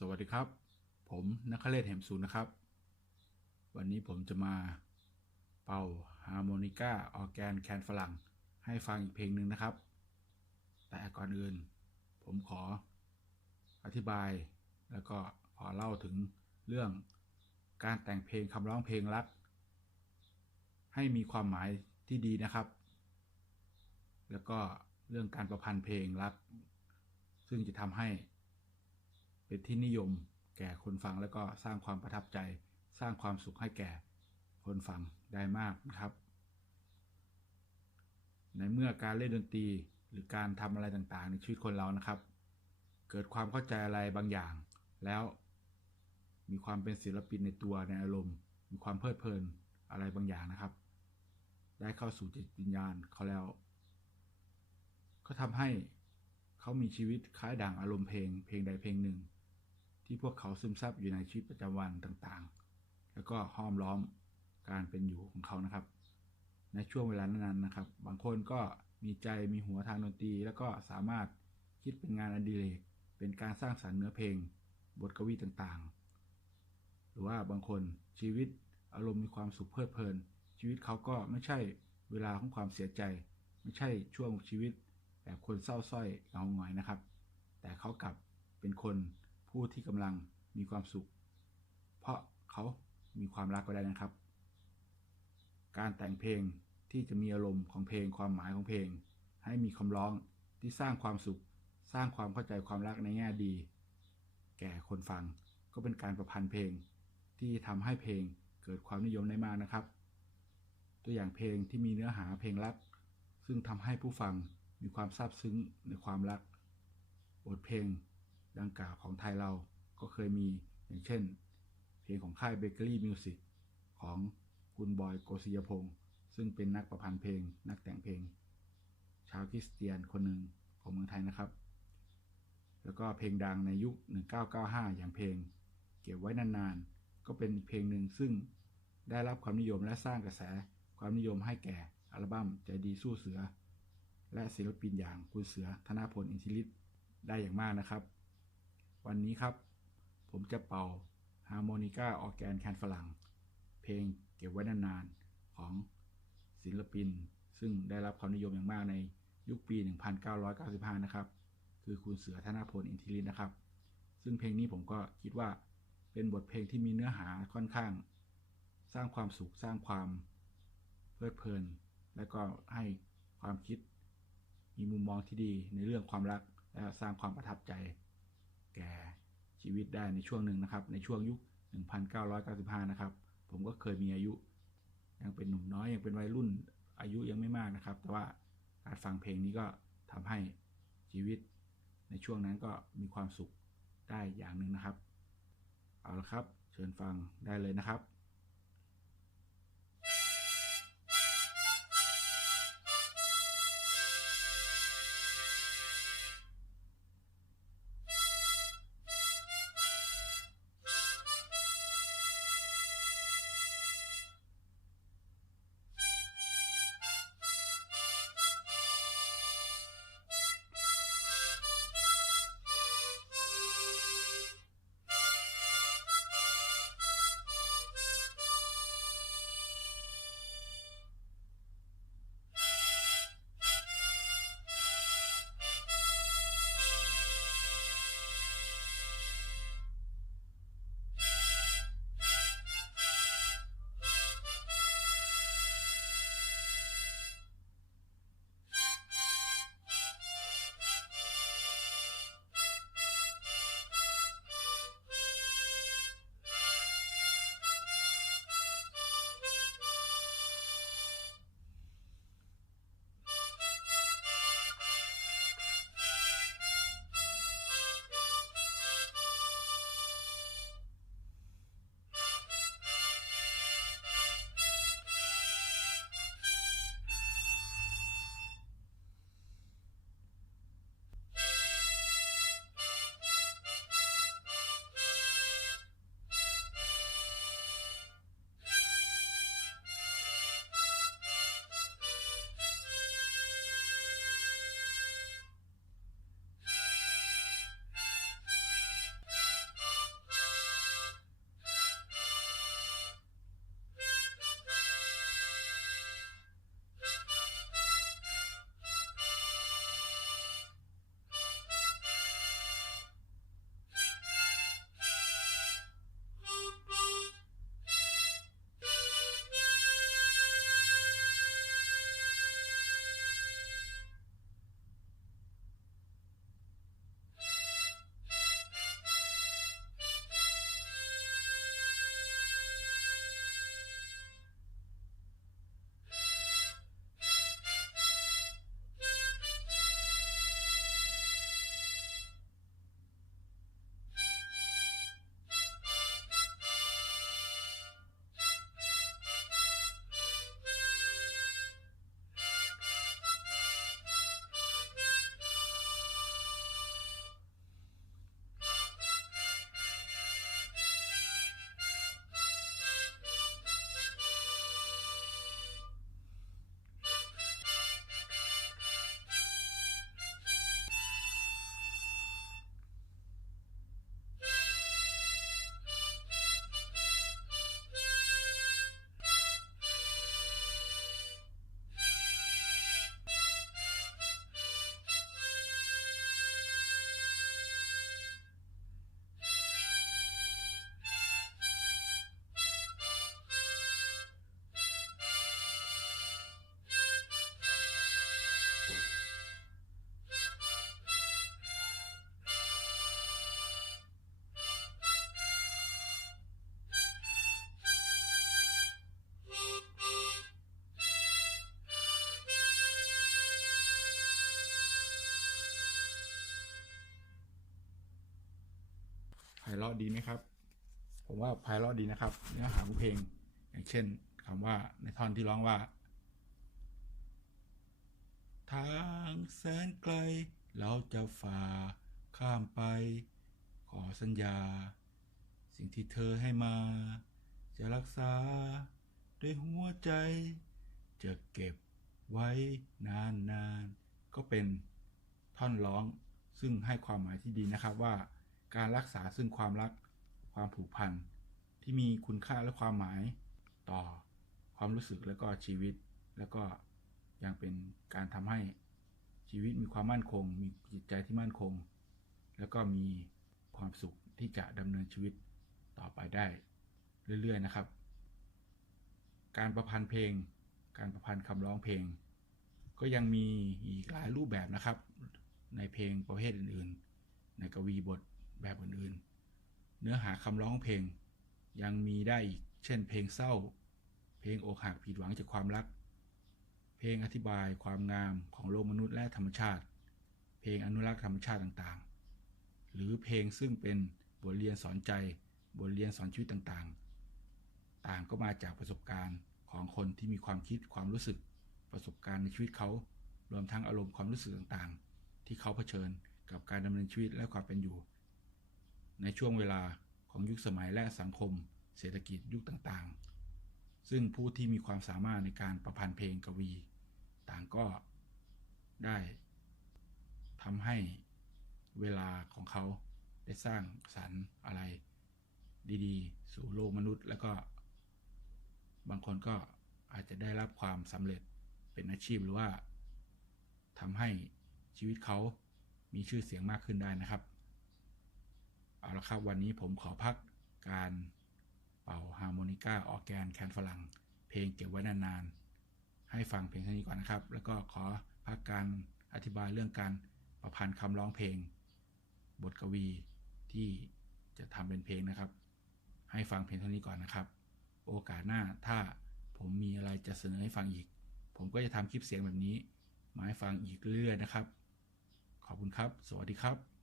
สวัสดีครับ ผมนักเลศเหมศูนย์นะครับ วันนี้ผมจะมาเป่าฮาร์โมนิก้าออร์แกนแคนฝรั่ง ให้ฟังอีกเพลงหนึ่งนะครับ แต่ก่อนอื่น ผมขออธิบายแล้วก็ขอเล่าถึงเรื่องการแต่งเพลงคำร้องเพลงรัก ให้มีความหมายที่ดีนะครับ แล้วก็เรื่องการประพันธ์เพลงรัก ซึ่งจะทำให้ เป็นที่นิยมแก่คนฟังแล้วก็สร้างความประทับใจ สร้างความสุขให้แก่คนฟังได้มากนะครับ ในเมื่อการเล่นดนตรีหรือการทำอะไรต่างๆ ในชีวิตคนเรานะครับ เกิดความเข้าใจอะไรบางอย่าง แล้ว มีความเป็นศิลปินในตัวในอารมณ์ มีความเพลิดเพลินอะไรบางอย่างนะครับ ได้เข้าสู่จิตวิญญาณเขาแล้ว ก็ทำให้เขามีชีวิตคล้ายดังอารมณ์เพลง เพลงใดเพลงหนึ่ง ที่พวกเขาซึมซับอยู่ในชีวิตประจำวันต่างๆ แล้วก็ห้อมล้อมการเป็นอยู่ของเขานะครับ ในช่วงเวลานั้นๆนะครับ บางคนก็มีใจมีหัวทางดนตรี แล้วก็สามารถคิดเป็นงานอดิเรกเป็นการสร้างสรรค์เนื้อเพลง บทกวีต่างๆ หรือว่าบางคนชีวิตอารมณ์มีความสุขเพลิดเพลิน ชีวิตเขาก็ไม่ใช่เวลาของความเสียใจ ไม่ใช่ช่วงชีวิตแบบคนเศร้าส้อยเหงาหงอยนะครับ แต่เขากลับเป็นคน ผู้ที่กำลังมีความสุข เพราะเขามีความรักก็ได้นะครับ การแต่งเพลงที่จะมีอารมณ์ของเพลงความหมายของเพลง ให้มีคำร้องที่สร้างความสุข สร้างความเข้าใจความรักในแง่ดี แก่คนฟังก็เป็นการประพันธ์เพลง ที่ทำให้เพลงเกิดความนิยมได้มากนะครับ ตัวอย่างเพลงที่มีเนื้อหาเพลงรัก ซึ่งทำให้ผู้ฟังมีความซาบซึ้งในความรักบทเพลง ดังกล่าวของไทยเราก็เคยมีอย่างเช่น เพลงของค่ายเบเกอรี่มิวสิกของคุณบอยโกศิยพงศ์ซึ่งเป็นนักประพันธ์เพลง นักแต่งเพลง ชาวคริสเตียนคนหนึ่งของเมืองไทยนะครับ แล้วก็เพลงดังในยุค 1995 อย่างเพลง เก็บไว้นานๆ ก็เป็นเพลงหนึ่งซึ่งได้รับความนิยมและสร้างกระแสความนิยมให้แก่อัลบั้มใจดีสู้เสือ และศิลปินอย่างคุณเสือธนาพลอินทิริศได้อย่างมากนะครับ วันนี้ครับ ผมจะเป่าฮาร์โมนิก้าออแกนแคนฝรั่ง เพลงเก็บไว้นานๆ ของศิลปิน ซึ่งได้รับความนิยมอย่างมากในยุคปี 1995 นะครับ คือคุณเสือธนาพลอินทิริศนะครับ ซึ่งเพลงนี้ผมก็คิดว่าเป็นบทเพลงที่มีเนื้อหาค่อนข้าง สร้างความสุขสร้างความเพลิดเพลิน และก็ให้ความคิด มีมุมมองที่ดีในเรื่องความรักและสร้างความประทับใจ แก่ชีวิตได้ในช่วงหนึ่งนะครับ ในช่วงยุค 1995 นะครับ ผมก็เคยมีอายุ ยังเป็นหนุ่มน้อยยังเป็นวัยรุ่นอายุยังไม่มากนะครับ แต่ว่าการฟังเพลงนี้ก็ทำให้ชีวิตในช่วงนั้นก็มีความสุขได้อย่างหนึ่งนะครับ เอาละครับ เชิญฟังได้เลยนะครับ ไพเราะดีไหมครับ ผมว่าไพเราะดีนะครับ เนื้อหาของเพลง อย่างเช่นคำว่าในท่อนที่ร้องว่า ทางแสนไกล เราจะฝ่าข้ามไป ขอสัญญา สิ่งที่เธอให้มา จะรักษา ด้วยหัวใจ จะเก็บไว้นานๆ ก็เป็นท่อนร้องซึ่งให้ความหมายที่ดีนะครับว่า การรักษาซึ่งความรัก ความผูกพันที่มีคุณค่าและความหมายต่อความรู้สึกและก็ชีวิต แล้วก็ยังเป็นการทำให้ชีวิตมีความมั่นคง มีจิตใจที่มั่นคง แล้วก็มีความสุขที่จะดำเนินชีวิตต่อไปได้เรื่อยๆนะครับ การประพันธ์เพลง การประพันธ์คำร้องเพลง ก็ยังมีอีกหลายรูปแบบนะครับ ในเพลงประเภทอื่นๆ ในกวีบท แบบอื่นๆ เนื้อหาคำร้องเพลง ยังมีได้อีก เช่น เพลงเศร้า เพลงอกหักผิดหวังจากความรัก เพลงอธิบายความงามของโลกมนุษย์และธรรมชาติ เพลงอนุรักษ์ธรรมชาติต่างๆ หรือเพลงซึ่งเป็นบทเรียนสอนใจ บทเรียนสอนชีวิตต่างๆ ต่างก็มาจากประสบการณ์ของคนที่มีความคิดความรู้สึกประสบการณ์ในชีวิตเขารวมทั้งอารมณ์ความรู้สึกต่างๆ ที่เขาเผชิญกับการดำเนินชีวิตและความเป็นอยู่ ในช่วงเวลาของยุคสมัยและสังคม เศรษฐกิจยุคต่างๆ ซึ่งผู้ที่มีความสามารถในการประพันธ์เพลงกวี ต่างก็ได้ทำให้เวลาของเขาได้สร้างสรรค์อะไรดีๆ สู่โลกมนุษย์ แล้วก็ บางคนก็อาจจะได้รับความสำเร็จเป็นอาชีพหรือว่าทำให้ชีวิตเขามีชื่อเสียงมากขึ้นได้นะครับ เอาละครับ วันนี้ผมขอพักการเป่าฮาร์โมนิกาออร์แกนแคนฝรั่ง เพลงเก็บไว้นานๆ ให้ฟังเพลงเท่านี้ก่อนนะครับ แล้วก็ขอพักการอธิบายเรื่องการประพันธ์คำร้องเพลง บทกวีที่จะทำเป็นเพลงนะครับ ให้ฟังเพลงเท่านี้ก่อนนะครับ โอกาสหน้าถ้าผมมีอะไรจะเสนอให้ฟังอีก ผมก็จะทำคลิปเสียงแบบนี้ มาให้ฟังอีกเรื่อยๆนะครับ ขอบคุณครับ สวัสดีครับ